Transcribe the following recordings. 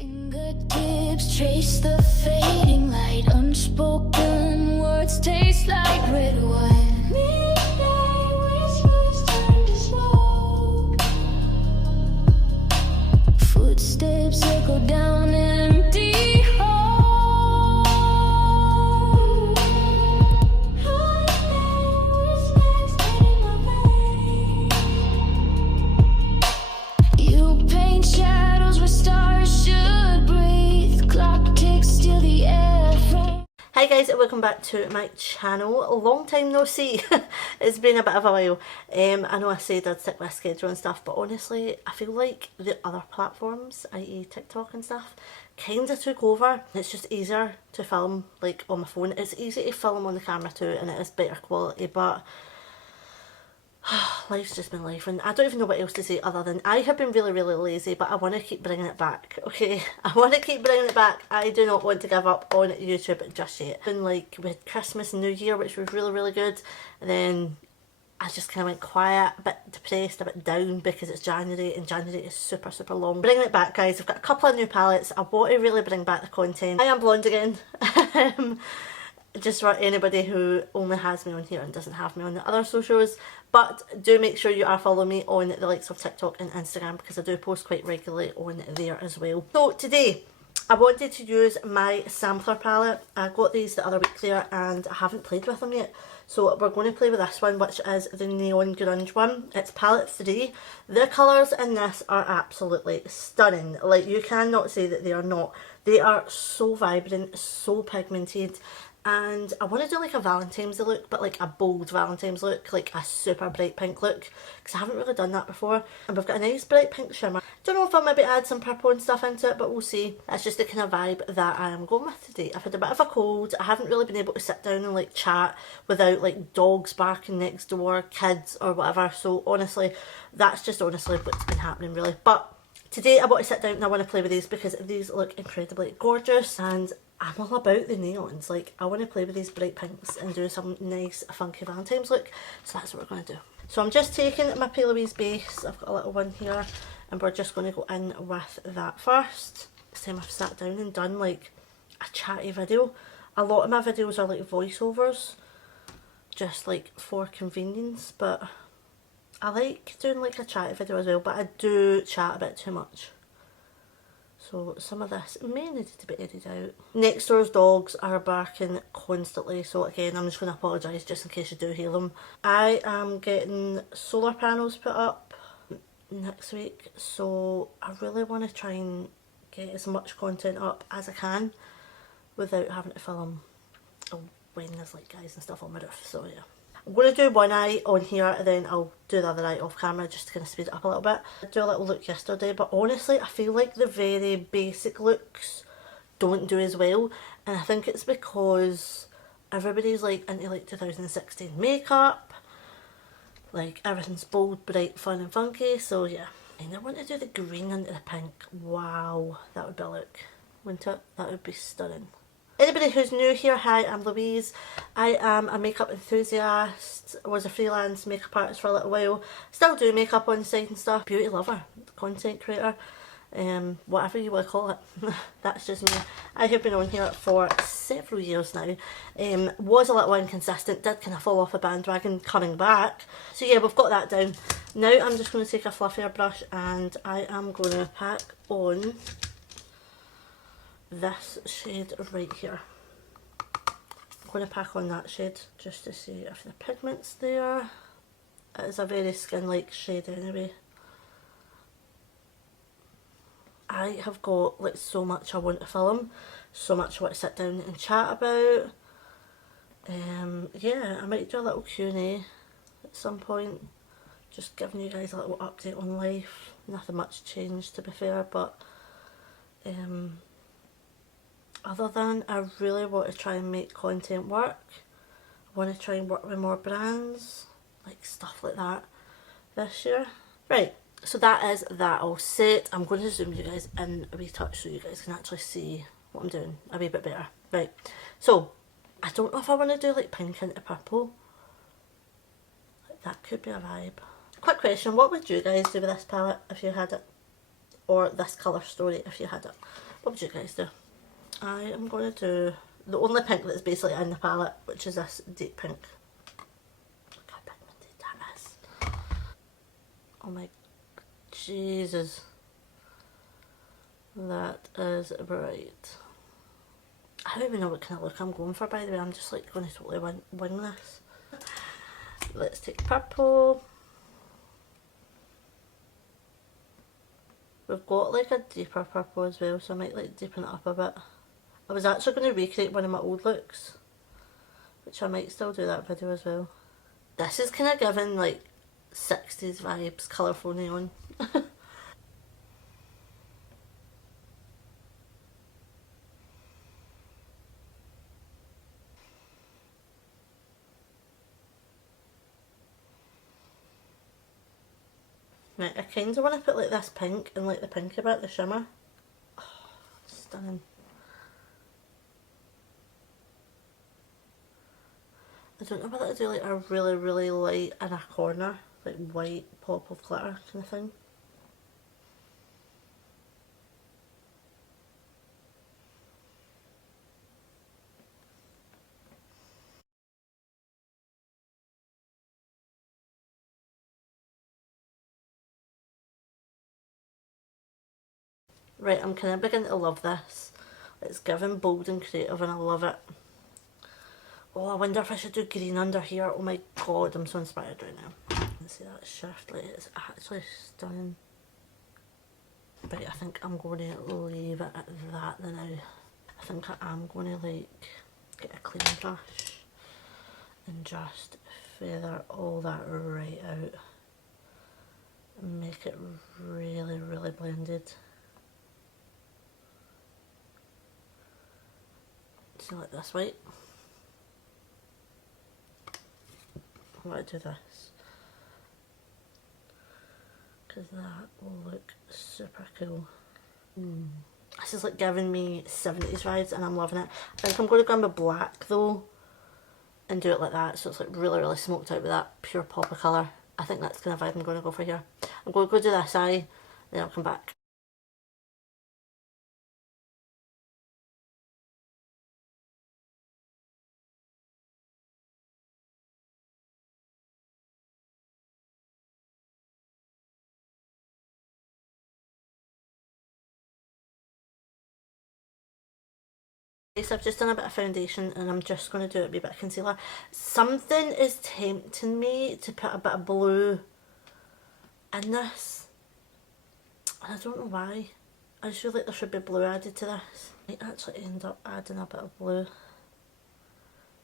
Fingertips trace the fading light. Unspoken words taste like red wine. Midnight whispers turn to smoke. Footsteps echo down an empty hall. Who's next in my veins? You paint shadows where stars should breathe. Clock ticks still the air from. Hi guys, and welcome back to my channel. A long time no see. It's been a bit of a while. I know I said I'd stick with a schedule and stuff, but honestly I feel like the other platforms, i.e. TikTok and stuff, kinda took over. It's just easier to film like on my phone. It's easy to film on the camera too, and it is better quality, but life's just been life, and I don't even know what else to say other than I have been really lazy, but I want to keep bringing it back, okay? I want to keep bringing it back. I do not want to give up on YouTube just yet. Been like with Christmas and New Year, which was really good, and then I just kind of went quiet, a bit depressed, a bit down because it's January, and January is super long. Bringing it back, guys. I've got a couple of new palettes. I want to really bring back the content. I am blonde again. Just for anybody who only has me on here and doesn't have me on the other socials, but do make sure you are following me on the likes of TikTok and Instagram, because I do post quite regularly on there as well. So today I wanted to use my Samplr palette. I got these the other week there and I haven't played with them yet, so we're going to play with this one, which is the Neon Grunge one. It's palette 3. The colours in this are absolutely stunning. Like, you cannot say that they are not. They are so vibrant, so pigmented. And I want to do like a Valentine's look, but like a bold Valentine's look, like a super bright pink look, because I haven't really done that before. And we've got a nice bright pink shimmer. Don't know if I'll maybe add some purple and stuff into it, but we'll see. That's just the kind of vibe that I am going with today. I've had a bit of a cold. I haven't really been able to sit down and like chat without like dogs barking next door, kids or whatever. So honestly, that's just honestly what's been happening really. But today I want to sit down and I want to play with these because these look incredibly gorgeous, and I'm all about the neons. Like, I want to play with these bright pinks and do some nice funky Valentine's look. So that's what we're going to do. So I'm just taking my Louise base. I've got a little one here, and we're just going to go in with that first. This time I've sat down and done like a chatty video. A lot of my videos are like voiceovers, just like for convenience, but I like doing like a chatty video as well, but I do chat a bit too much. So some of this may need to be edited out. Next door's dogs are barking constantly, so again I'm just going to apologise just in case you do hear them. I am getting solar panels put up next week, so I really want to try and get as much content up as I can without having to film when there's like guys and stuff on my roof, so yeah. I'm going to do one eye on here and then I'll do the other eye off camera just to kind of speed it up a little bit. I did a little look yesterday, but honestly I feel like the very basic looks don't do as well, and I think it's because everybody's like into like 2016 makeup, like everything's bold, bright, fun and funky, so yeah. And I want to do the green into the pink. Wow, that would be a look, wouldn't it? That would be stunning. Anybody who's new here, hi, I'm Louise. I am a makeup enthusiast. I was a freelance makeup artist for a little while. Still do makeup on the side and stuff. Beauty lover, content creator, whatever you want to call it. That's just me. I have been on here for several years now. Was a little inconsistent, did kind of fall off a bandwagon coming back. So yeah, we've got that down. Now I'm just going to take a fluffier brush and I am going to pack on this shade right here. I'm going to pack on that shade just to see if the pigment's there. It is a very skin-like shade anyway. I have got like so much I want to film, so much I want to sit down and chat about. Yeah, I might do a little Q&A at some point, just giving you guys a little update on life. Nothing much changed to be fair, but other than I really want to try and make content work. I want to try and work with more brands, like stuff like that this year. Right, so that is that all set. I'm going to zoom you guys in a wee touch so you guys can actually see what I'm doing a wee bit better. Right, so I don't know if I want to do like pink into purple. That could be a vibe. Quick question, what would you guys do with this palette if you had it? Or this colour story if you had it? What would you guys do? I am going to do the only pink that's basically in the palette, which is this deep pink. Look how pigmented that is. Oh my Jesus. That is bright. I don't even know what kind of look I'm going for, by the way. I'm just like going to totally wing this. Let's take purple. We've got like a deeper purple as well, so I might like deepen it up a bit. I was actually going to recreate one of my old looks, which I might still do that video as well. This is kind of giving like 60s vibes, colourful neon. Right, I kind of want to put like this pink and like the pink about the shimmer. Oh, stunning. I don't know whether to do like a really, really light in a corner, like white pop of glitter kind of thing. Right, I'm kind of beginning to love this. It's giving bold and creative and I love it. Oh, I wonder if I should do green under here. Oh my god, I'm so inspired right now. See that shift, like it's actually stunning. But I think I'm going to leave it at that now. I think I am going to like get a clean brush and just feather all that right out and make it really, really blended. See, like this white. I want to do this because that will look super cool. This is like giving me 70s vibes and I'm loving it. I think I'm going to go in with black though and do it like that, so it's like really, really smoked out with that pure pop of colour. I think that's the kind of vibe I'm going to go for here. I'm going to go do this eye, then I'll come back. So I've just done a bit of foundation and I'm just going to do it with a bit of concealer. Something is tempting me to put a bit of blue in this. And I don't know why. I just feel like there should be blue added to this. I might actually end up adding a bit of blue.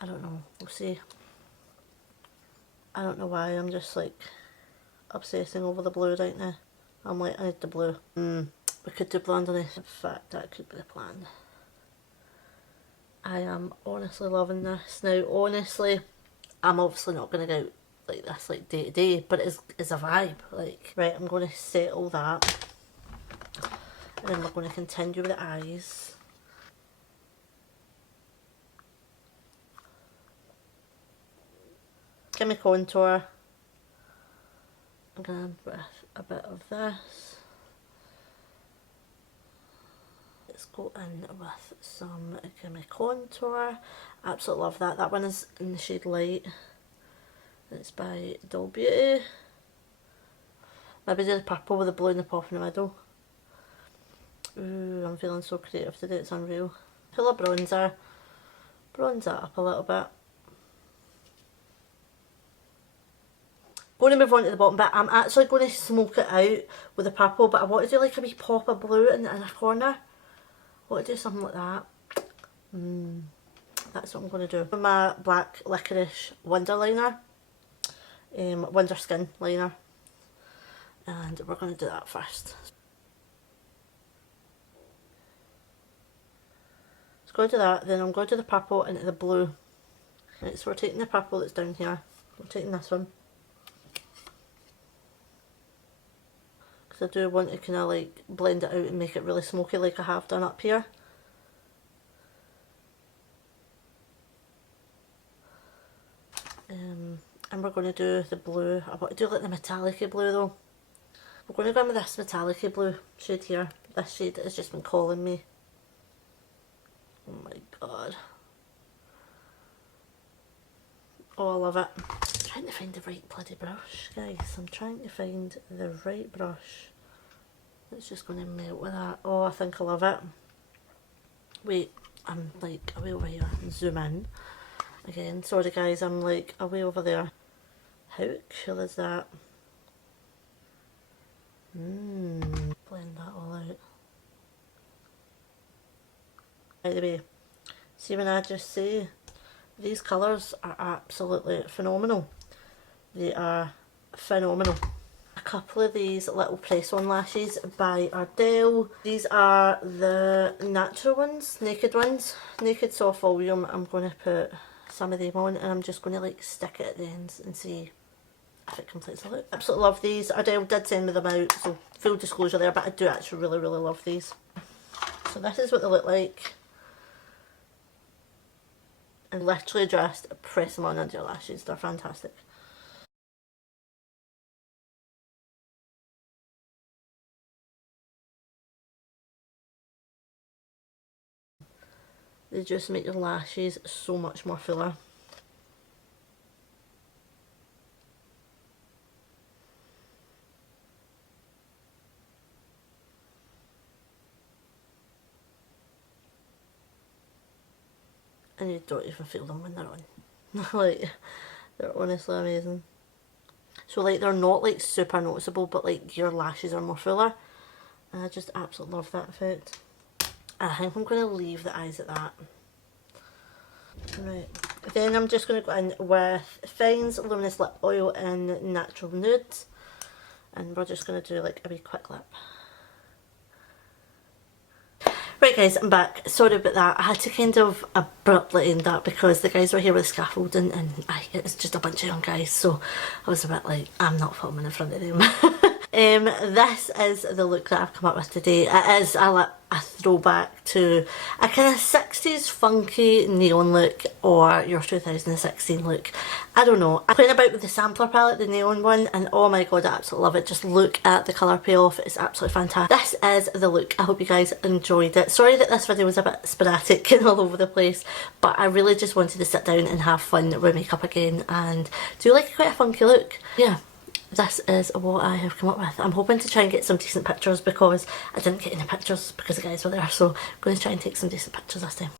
I don't know. We'll see. I don't know why. I'm just like obsessing over the blue right now. I'm like, I need the blue. We could do blue underneath. In fact, that could be the plan. I am honestly loving this. Now, honestly, I'm obviously not going to go out like this like day to day, but it's a vibe. Like, right, I'm going to settle that. And then we're going to continue with the eyes. Give me contour. I'm going with a bit of this. Let's go in with some Gimme Contour. Absolutely love that. That one is in the shade Light. It's by Doll Beauty. Maybe do the purple with the blue and the pop in the middle. Ooh, I'm feeling so creative today, it's unreal. Pull a bronzer. Bronze that up a little bit. Going to move on to the bottom bit. I'm actually going to smoke it out with the purple, but I want to do like a wee pop of blue in a corner. I want to do something like that. That's what I'm going to do. With my black licorice Wonder liner. Wonder Skin liner. And we're going to do that first. So go to that, then I'm going to do the purple into the blue. Right, so we're taking the purple that's down here. We're taking this one. Because I do want to kind of like blend it out and make it really smoky like I have done up here. And we're going to do the blue. I want to do like the metallic-y blue though. We're going to go in with this metallic-y blue shade here. This shade has just been calling me. Oh my god. Oh, I love it. I'm trying to find the right bloody brush, guys. I'm trying to find the right brush. It's just going to melt with that. Oh, I think I love it. Wait, I'm like away over here. Zoom in. Again, sorry guys, I'm like away over there. How cool is that? Blend that all out. By the way, see when I just say these colours are absolutely phenomenal. They are phenomenal. A couple of these little press-on lashes by Ardell. These are the natural ones, naked ones. Naked soft volume. I'm going to put some of them on and I'm just going to like stick it at the ends and see if it completes the look. Absolutely love these. Ardell did send me them out, so full disclosure there, but I do actually really love these. So this is what they look like. And literally just press them on under your lashes. They're fantastic. They just make your lashes so much more fuller. And you don't even feel them when they're on. Like, they're honestly amazing. So like, they're not like super noticeable, but like your lashes are more fuller. And I just absolutely love that effect. I think I'm going to leave the eyes at that. Right, then I'm just going to go in with Fine's Luminous Lip Oil in Natural Nude. And we're just going to do like a wee quick lip. Right guys, I'm back. Sorry about that. I had to kind of abruptly end that because the guys were here with scaffolding and it was just a bunch of young guys, so I was a bit like, I'm not filming in front of them. This is the look that I've come up with today. It is a throwback to a kind of 60s funky neon look or your 2016 look. I don't know. I'm playing about with the Samplr palette, the neon one, and oh my god, I absolutely love it. Just look at the colour payoff. It's absolutely fantastic. This is the look. I hope you guys enjoyed it. Sorry that this video was a bit sporadic and all over the place, but I really just wanted to sit down and have fun with makeup again and do like quite a funky look. Yeah. This is what I have come up with. I'm hoping to try and get some decent pictures because I didn't get any pictures because the guys were there, so I'm going to try and take some decent pictures this time.